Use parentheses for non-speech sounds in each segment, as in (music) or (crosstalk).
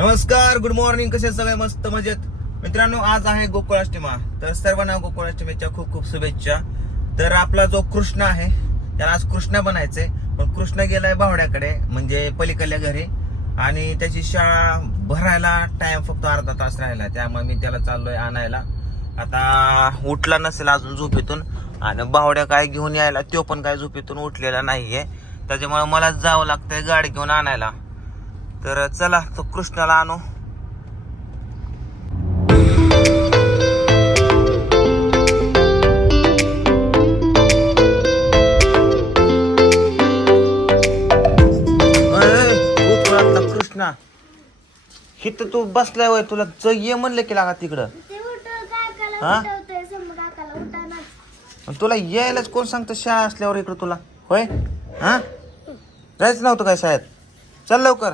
नमस्कार good morning कसे सगळे? मस्त मजेत. मित्रांनो आज आहे गोकुळाष्टमा. तर सर्वांना गोकुळाष्टमीच्या खूप खूप शुभेच्छा. तर आपला जो कृष्ण आहे त्याला आज कृष्ण बनायचंय. पण कृष्ण गेलाय बावड्याकडे म्हणजे पलीकडल्या घरी. आणि त्याची शाळा भरायला टाइम फक्त अर्धा तास राहिला. त्यामुळे मी त्याला चाललोय आणायला. आता उठला नसेल अजून झोपेतून. आणि बावड्या काय घेऊन यायला तो पण काय झोपेतून उठलेला नाहीये. त्याच्यामुळे मला जावं लागतंय गाडी घेऊन आणायला. तर चला तो कृष्णाला आणू. कृष्णा. हिथं तू बसलाय वय तुला ये म्हणलं की लागा तिकडं. हा? तुला यायलाच कोण सांगतं शाळा असल्यावर इकडं तुला? होय? हा? जायचं नव्हतं काय शाळेत? चल लवकर.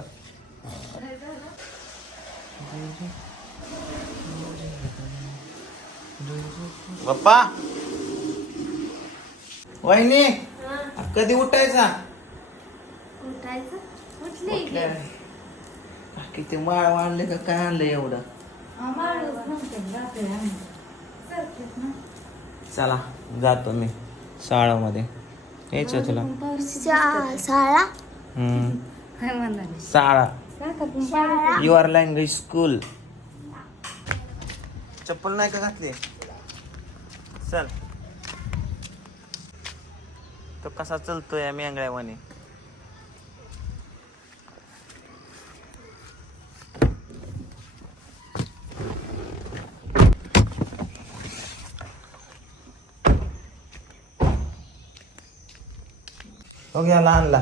बाप्पा वहिनी कधी उठायचा? उठायचं? उठली की. किती माळ वाढले का काय आणलं एवढं? चला जातो मी शाळामध्ये. यायचं तुला? शा- शाळा? हम्म. शाळा. शाळा यू आर लँग्वेज स्कूल. चप्पल नाही का घातली? चल. तो कसा चलतोय मेंगळ्यावाने हो घ्या लहानला.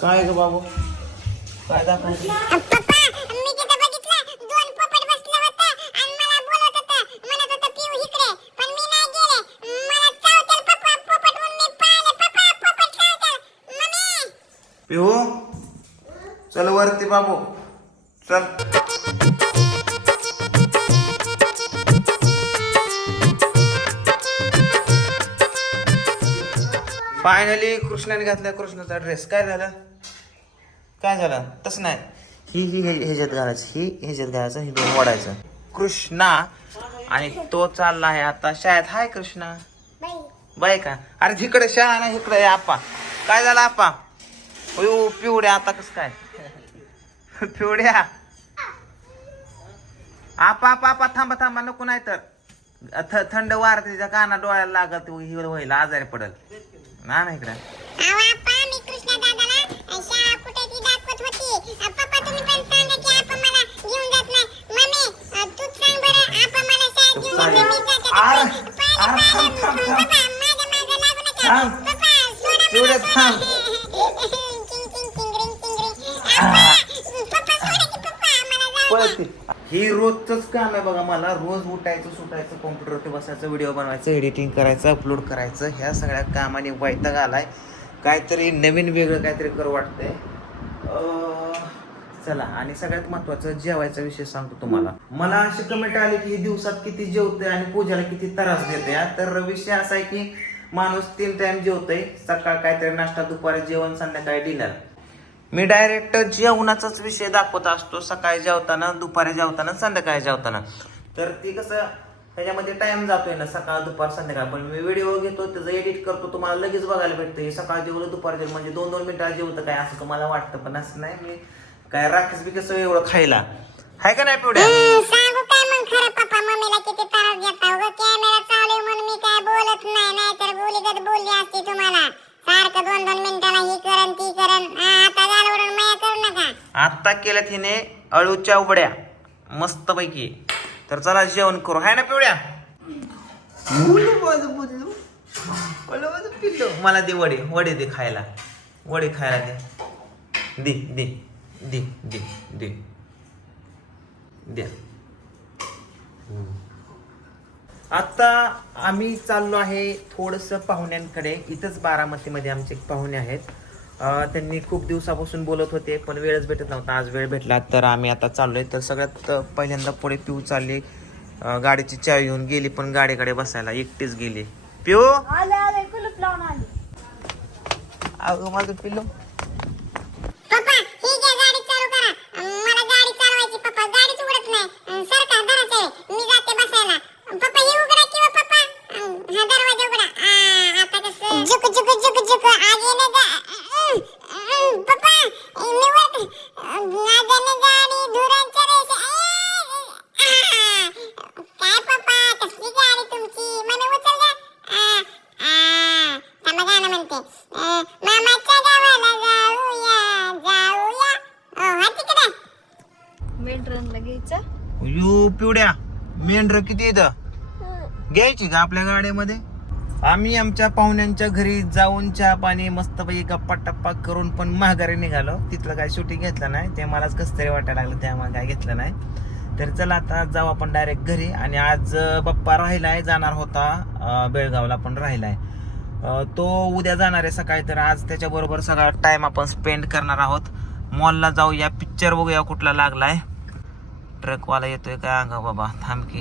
काय ग बाबू? काय दाखवायचं पिहू? चल वरती बाबू. चल. फायनली कृष्णाने घातला कृष्णाचा ड्रेस काय झालं? काय झालं? तसं नाही. ही ही हे- ह्याच्यात घालायचं. ही ह्याच्यात घालायचं. ही दोन ओढायचं कृष्णा आणि तो चालला आहे आता शाळेत. हाय कृष्णा. बाय का? अरे जिकडे शाळा नाही इकडे आप्पा काय झालं आप्पा अयो पिवड्या आता कस काय? (laughs) पिवड्या. आपा आपा थांबा थांबा नको नाही तर. थ- थंड वार तिच्या काना डोळ्याला लागत ही होईल आजारी पडल. ना ना इकडे. काम आहे बघा मला. रोज उठायचं सुटायचं कॉम्प्युटरवरती बसायचं व्हिडिओ बनवायचं एडिटिंग करायचं अपलोड करायचं. ह्या सगळ्या कामाने वैताग आलाय. काहीतरी नवीन वेगळं काहीतरी करू वाटतंय. चला आणि सगळ्यात महत्वाचं जेवायचा विषय सांगतो तुम्हाला. मला अशी कमेंट आली की दिवसात किती जेवते आणि पूजाला किती त्रास देते तर विषय असा आहे की माणूस तीन टाइम जेवतोय. सकाळ काहीतरी नाश्ता दुपारी जेवण संध्याकाळी डिनर मी डायरेक्ट जेवणाचाच विषय दाखवत असतो. सकाळी जेवताना दुपारी जेवताना संध्याकाळी जेवताना. तर ती कसं त्याच्यामध्ये टाइम जातोय ना सकाळ दुपार संध्याकाळ. पण मी व्हिडिओ घेतो त्याचं एडिट करतो तुम्हाला लगेच बघायला भेटतं. हे सकाळ जेवलं दुपार जेवलं म्हणजे दोन दोन मिनिटात जेवतं काय असं तुम्हाला वाटतं. पण असं नाही मी काय राखेस बी कसं एवढं खायला. हाय का नाही पिवड्या? आत्ता केल्यात हिने अळूच्या उबड्या मस्त पैकी तर चला जेवण करू. हाय ना पिवड्या मुलं दे वडे. वडे दे खायला. वडे खायला दे. दे दे दे दे दे. द्या आता आम्ही चाललो आहे थोडंसं पाहुण्यांकडे. इथंच बारामतीमध्ये आमचे पाहुणे आहेत. त्यांनी खूप दिवसापासून बोलत होते पण वेळच भेटत नव्हता. आज वेळ भेटला तर आम्ही आता चाललोय. तर सगळ्यात पहिल्यांदा पुढे पिऊ चालली. गाडीची चावी घेऊन गेली पण गाडीकडे बसायला एकटीच गेली. पिऊ? आले आले कुलूप लावून आले. अगं माझं पिल्लू. घ्यायचं? यू पिवड्या मेंढर किती येतं घ्यायची का आपल्या गाड्यामध्ये आम्ही आमच्या पाहुण्यांच्या घरी जाऊन चहा पाणी मस्तपैकी गप्पा टप्पा करून पण माघारी निघालो. तिथलं काय शूटिंग घेतलं नाही. ते मलाच कसं तरी वाटायला लागलं त्यामुळे काय घेतलं नाही. तर चला आता जाऊ आपण डायरेक्ट घरी. आणि आज अं, बाप्पा राहिलाय जाणार होता अं, बेळगावला पण राहिलाय. अं, तो उद्या जाणार आहे सकाळी. तर आज त्याच्याबरोबर सगळा टाइम आपण स्पेंड करणार आहोत. मॉलला जाऊया पिक्चर बघूया कुठला लागलाय. ट्रकवाला येतोय का? अंगा बाबा थांब की.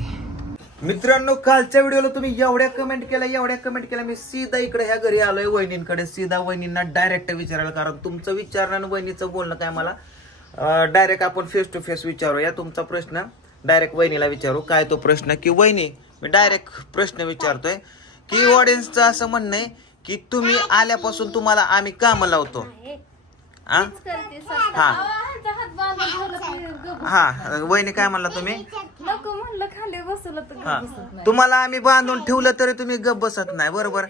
मित्रांनो कालच्या व्हिडिओला तुम्ही एवढ्या कमेंट केल्या एवढ्या कमेंट केल्या मी सीधा इकडे ह्या घरी आलोय वहिनींकडे. सीधा वहिनींना डायरेक्ट विचारायला कारण तुमचं विचारणं आणि वहिनीचं बोलणं काय मला डायरेक्ट आपण फेस टू फेस विचारूया. तुमचा प्रश्न डायरेक्ट वहिनीला विचारू. काय तो प्रश्न? की वहिनी मी डायरेक्ट प्रश्न विचारतोय की ऑडियन्सचं असं म्हणणं आहे की तुम्ही आल्यापासून तुम्हाला आम्ही काम लावतो. आ? हा. हा वहिनी काय म्हणला तुम्ही? नको म्हणलं खाली बसलं तर हा. गप्प बसत नाही. तुम्हाला आम्ही बांधून ठेवलं तरी तुम्ही गप बसत नाही बरोबर?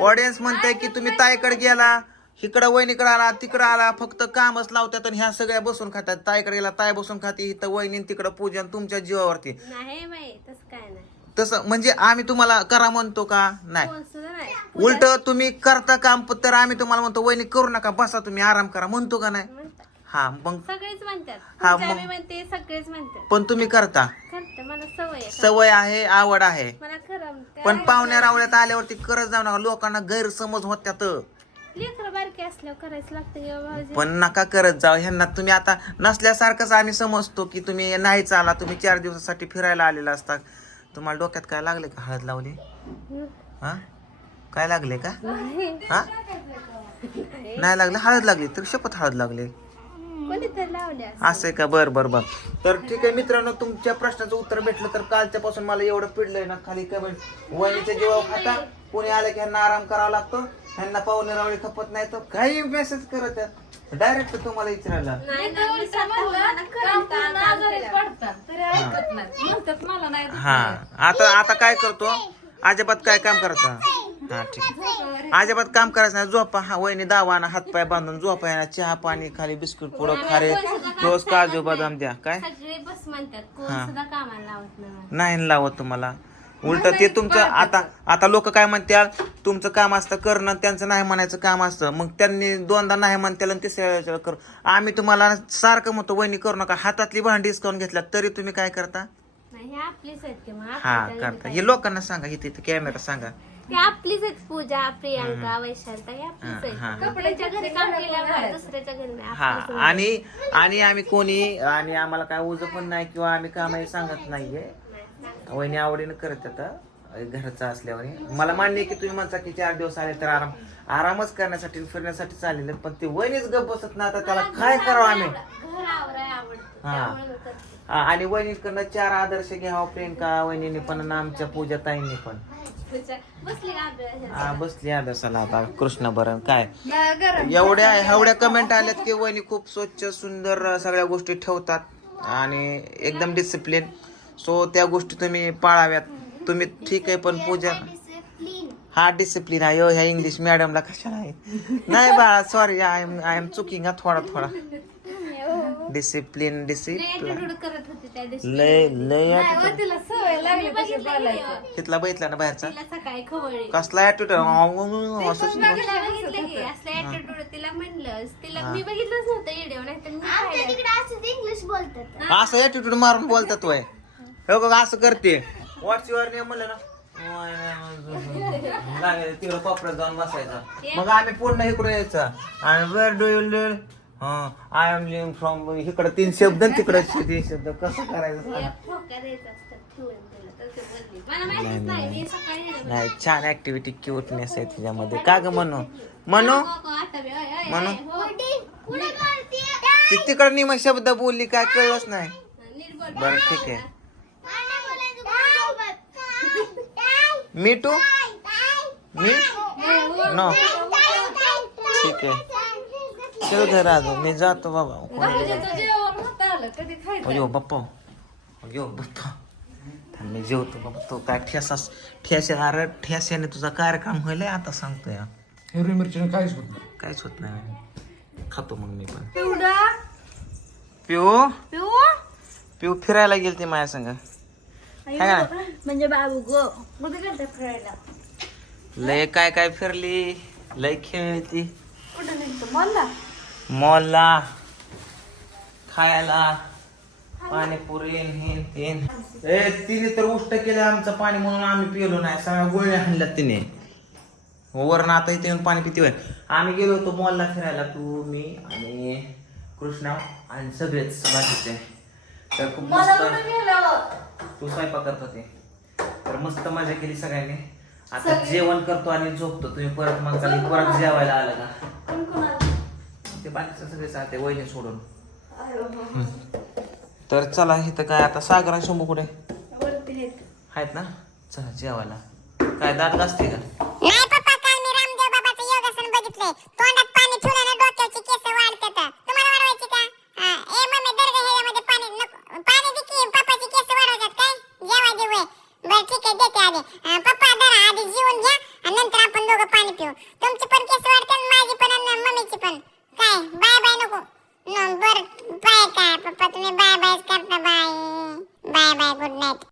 ऑडियन्स म्हणताय की तुम्ही ताईकडे गेला इकडं वहिनीकडे आला तिकडं आला फक्त कामच लावतात आणि ह्या सगळ्या बसून खातात. ताईकडे गेला ताई बसून खाते इथं वहिनी तिकडं पूजन तुमच्या जीवावरती. नाही बाई तसं काय नाही. तसं म्हणजे आम्ही तुम्हाला करा म्हणतो का? नाही. कोण सुद्धा नाही उलट तुम्ही करता काम तर आम्ही तुम्हाला म्हणतो वहिनी करू नका बसा तुम्ही आराम करा. म्हणतो का नाही? म्हणतात. हा मग सगळेच म्हणतात. हा, तुमच्या मग- म्हणते सगळेच म्हणतात. पण तुम्ही करता. करते मला सवय आहे. सवय आहे आवड आहे. मला खरं पण पाहुण्या रावल्यात आल्यावरती करत जाऊ नका लोकांना गैरसमज होत्यात. लेकर बारके असल्यावर करायचं लागतं किंवा भाऊजी. पण नका करत जाऊ ह्यांना तुम्ही आता नसल्यासारखंच आम्ही समजतो की तुम्ही नाही चाला तुम्ही चार दिवसासाठी फिरायला आलेला असता. तुम्हाला डोक्यात काय लागले का? हळद लावली? हा? काय लागले का? नाही. हा? नाही लागले? हळद लागली. तर शपथ हळद लागली. असं. का? बर बर बर. तर ठीक आहे मित्रांनो तुमच्या प्रश्नाचं उत्तर भेटलं तर कालच्या पासून मला एवढं पिडलंय ना खाली कमेंट. वहिनीच्या जीवावर खाता. कोणी आलं की ह्यांना आराम करावा लागतो. ह्यांना पाहुणे रावळी खपत नाही तर काही मेसेज करत डायरेक्ट तुम्हाला विचारायला. हा. आता आता काय करतो? अजिबात काय काम करता हा ठीक आहे. अजिबात काम करायचं नाही. झोपा. हा वहिनी दावाना हातपाय बांधून झोपा येणार. चहा पाणी खाली बिस्कुट पुढं खारे. रोज काजू बदाम द्या. काय? सगळे बस म्हणतात. कोण हा. सुद्धा कामाला लावत नाही नाही लावत तुम्हाला. उलट ते तुमचं आता आता लोक काय म्हणतात तुमचं काम असतं करणं त्यांचं नाही म्हणायचं काम असतं. मग त्यांनी दोनदा नाही म्हणतील आणि तिसऱ्या वेळेला कर. आम्ही तुम्हाला सारखं म्हणतो वहिनी करू नका. हातातली भांडी हिसकावून घेतल्या तरी तुम्ही काय करता? नाही हे आपलीच आहेत की मग हा आपली काय करता हे लोकांना सांगा इथे इथे कॅमेरा सांगा. ते आपलीच आहेत पूजा प्रियांका वैशालता हे आपलीच हा, आहेत कपड्याच्या घरी काम केल्यावर दुसऱ्याच्या घरी नाही. हा आपलीच आहेत. आणि आणि आम्ही कोणी आणि आम्हाला काय ओझ पण नाही किंवा आम्ही कामही सांगत नाहीये. वहिनी आवडीनं करत आता घरचं असल्यावर. मला मान्य आहे की तुम्ही म्हणता की चार दिवस आले तर आराम आरामच करण्यासाठी फिरण्यासाठी चाललेले पण ते वहिनीच गप बसत ना आता त्याला काय करावं आम्ही? घर आवराय आवडतं हा. त्यामुळे मी करते. आणि वहिनीकडनं चार आदर्श घ्यावा प्रियंका वहिनीने पण आणि आमच्या पूजा ताईंनी पण. हा बसली आदर्शाला आता कृष्ण बरं काय? एवढ्या एवढ्या कमेंट आल्यात की वहिनी खूप स्वच्छ सुंदर सगळ्या गोष्टी ठेवतात आणि एकदम डिसिप्लिन सो त्या गोष्टी तुम्ही पाळाव्यात. तुम्ही ठीक आहे पण पूजा हा डिसिप्लिन आहे. हो, ह्या इंग्लिश मॅडमला कशाला आहे? नाही बाळा sorry I am I am चुकिंग थोडा थोडा. डिसिप्लिन डिसिप्लिन attitude करत होती त्या दिवशी लय लय हो, attitude. तिला सवय लागली बघितलं video. तिथला बघितला ना बाहेरचा? तिला सकाळी खवळली. कसला ऍटिट्यूड असंच तिला बघितलं की असलं attitude तिला म्हणलं तिला मी बघितलंच नव्हतं व्हिडिओ नाही तर मी पाहिलं. इंग्लिश बोलतात. असं ऍटिट्यूड मारून बोलतात वय. हो का असं करते. व्हॉट्स युअर नेम म्हणलं ना? लागेल तिकडं कोपऱ्यात जाऊन बसायचं. मग आम्ही पूर्ण इकडे यायचं. आणि where do you live I am living from इकडे तीन शब्द आणि तिकडे तीन शब्द. कसं करायचं सांगा? नाही. नाही छान ऍक्टिव्हिटी क्यूटनेस आहे तिच्यामध्ये. का ग म्हणू म्हणू हो, हो, म्हणू? हो. ती तिकडे निम शब्द बोलली काय कळलंच नाही. बरं ठीक आहे. मी टू मी? नो ठीक आहे. चल घर आजो मी जातो बाबा. अयो बाप्पा. अयो बाप्पा. थांब, मी जेवतो बाबा. तो काय ठेसास ठेसा अरे ठेस्याने तुझा कार्यक्रम होईल आता सांगतो या हिरवी मिरचीने काहीच होत नाही. काहीच होत नाही. खातो मग मी पण. पिऊ? पिऊ? पिऊ फिरायला गेलती माझ्या संग. म्हणजे बाबू गो कुठे गेलते फिरायला? लय काय काय फिरली लय खेळती कुठं निघतो मॉलला? मॉलला खायला पाणीपुरी हे तीन ए तिने तर उष्ट केलं आमचं पाणी म्हणून आम्ही पिलो नाही. सगळ्या गोळ्या आणल्या तिने. वरण आता इथे येऊन पाणी पिते आम्ही गेलो होतो मॉलला फिरायला तू मी आणि कृष्णा आणि सगळेच बाकीचे. तर खूप मस्त. तू स्वयंपाक करत होते. तर मस्त मजा केली सगळ्यांनी. आता जेवण करतो आणि झोपतो. तुम्ही परत मग परत जेवायला आलं का? कोण कोण आलं? ते बाकीचं सगळे चालते वहिनी सोडून. हो, तर चला इथं काय आता सागर शंभू कुठे? आहेत ना? चला जेवायला. काय दात घासते का?